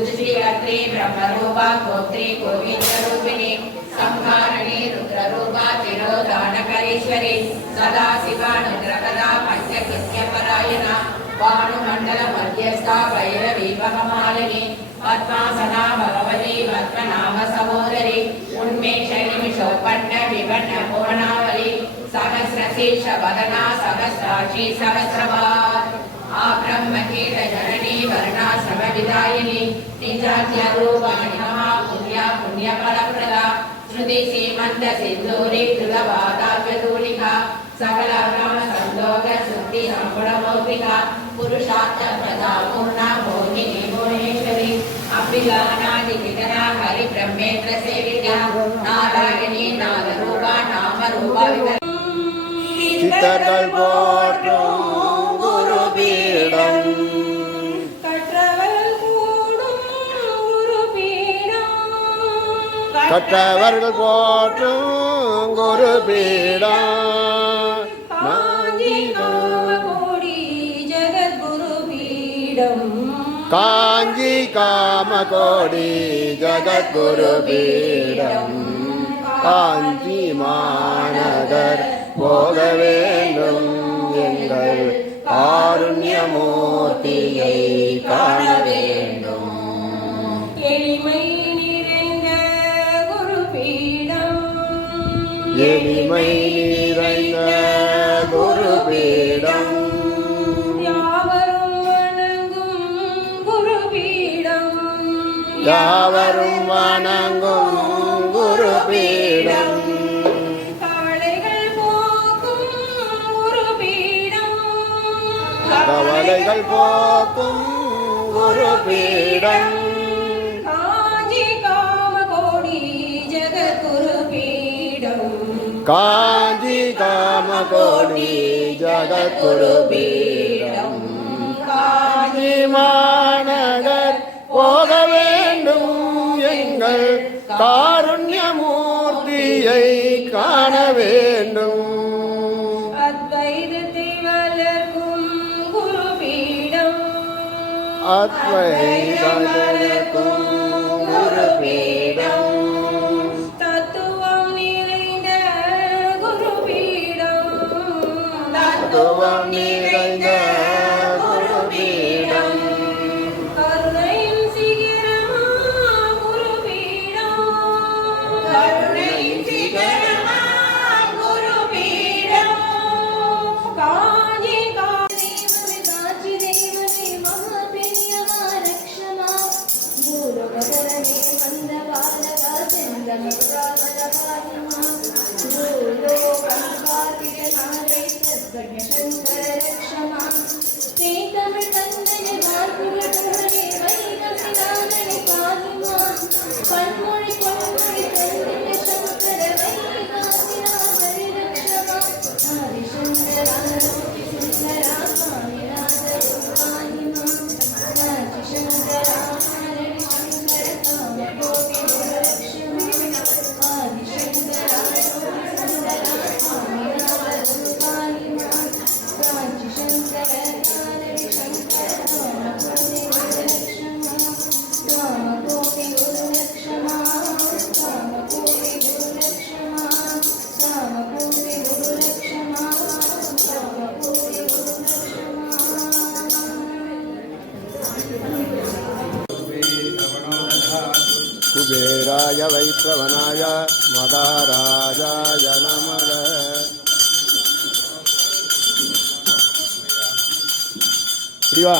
उज्ज्वली ब्रह्मरूपा गोत्री गोविंदरूपिणी संहारिणी रुद्ररूपा तिरोधानकरीश्वरी सदाशिवानुग्रहदा पंचकृत्यपरायणा वाणुमंडल मध्यस्था भैरवीपकमालिनी पद्मासना भगवती पद्मनाभ सहोदरी उन्मेषनिमिषोपन्न विपन्न पूर्णावली सहस्रशीर्ष वदना सहस्राक्षी सहस्रपाद आब्रह्मकीट जननी वर्णाश्रम विदायिनी निजाद्यरूपाणि महापुण्या पुण्यफलप्रदा श्रुति सीमन्त सिन्दूरी कृतवादाव्यधूलिका सकल ब्रह्म संलोक शुद्धि संगुणमौक्तिका पुरुषार्थ प्रदा पूर्णा मोहिनी भुवनेश्वरी अभिगानादिविदना हरि ब्रह्मेन्द्र सेविता नारायणी नादरूपा नामरूपा சித்தர்கள் போற்றும் குருபீடம் கற்றவர்கள் போற்றும் குருபீடம் காஞ்சி காமகோடி ஜகத்குருபீடம் காஞ்சி மாநகர் போக வேண்டும் எங்கள் காருண்யமூர்த்தியை காண வேண்டும். எளிமை நிறைந்த குருபீடம் எளிமை நிறைந்த குருபீடம் யாவரும் வணங்கும் குருபீடம் யாவரும் வணங்கும் குருபீடம் கவலைகள் போக்கும் குருபீடம் காஞ்சி காமகோடி ஜகத்குருபீடம் காஞ்சி காமகோடி ஜகத்குருபீடம் காஞ்சி மாநகர் போக வேண்டும் எங்கள் காருண்யமூர்த்தியை காண வேண்டும். அத்வைதம் குருபீடம் தத்துவம் நிறைந்த குருபீடம் தத்துவம் நிறைந்த குருபீடம் கருணையின் சிகரமா குருபீடம் கருணையின் சிகரமா குருபீடம் காஞ்சி காஞ்சி தேவனே குபேராய வைஷ்ணவனாய மகாராஜாய நமக. இப்படி வா.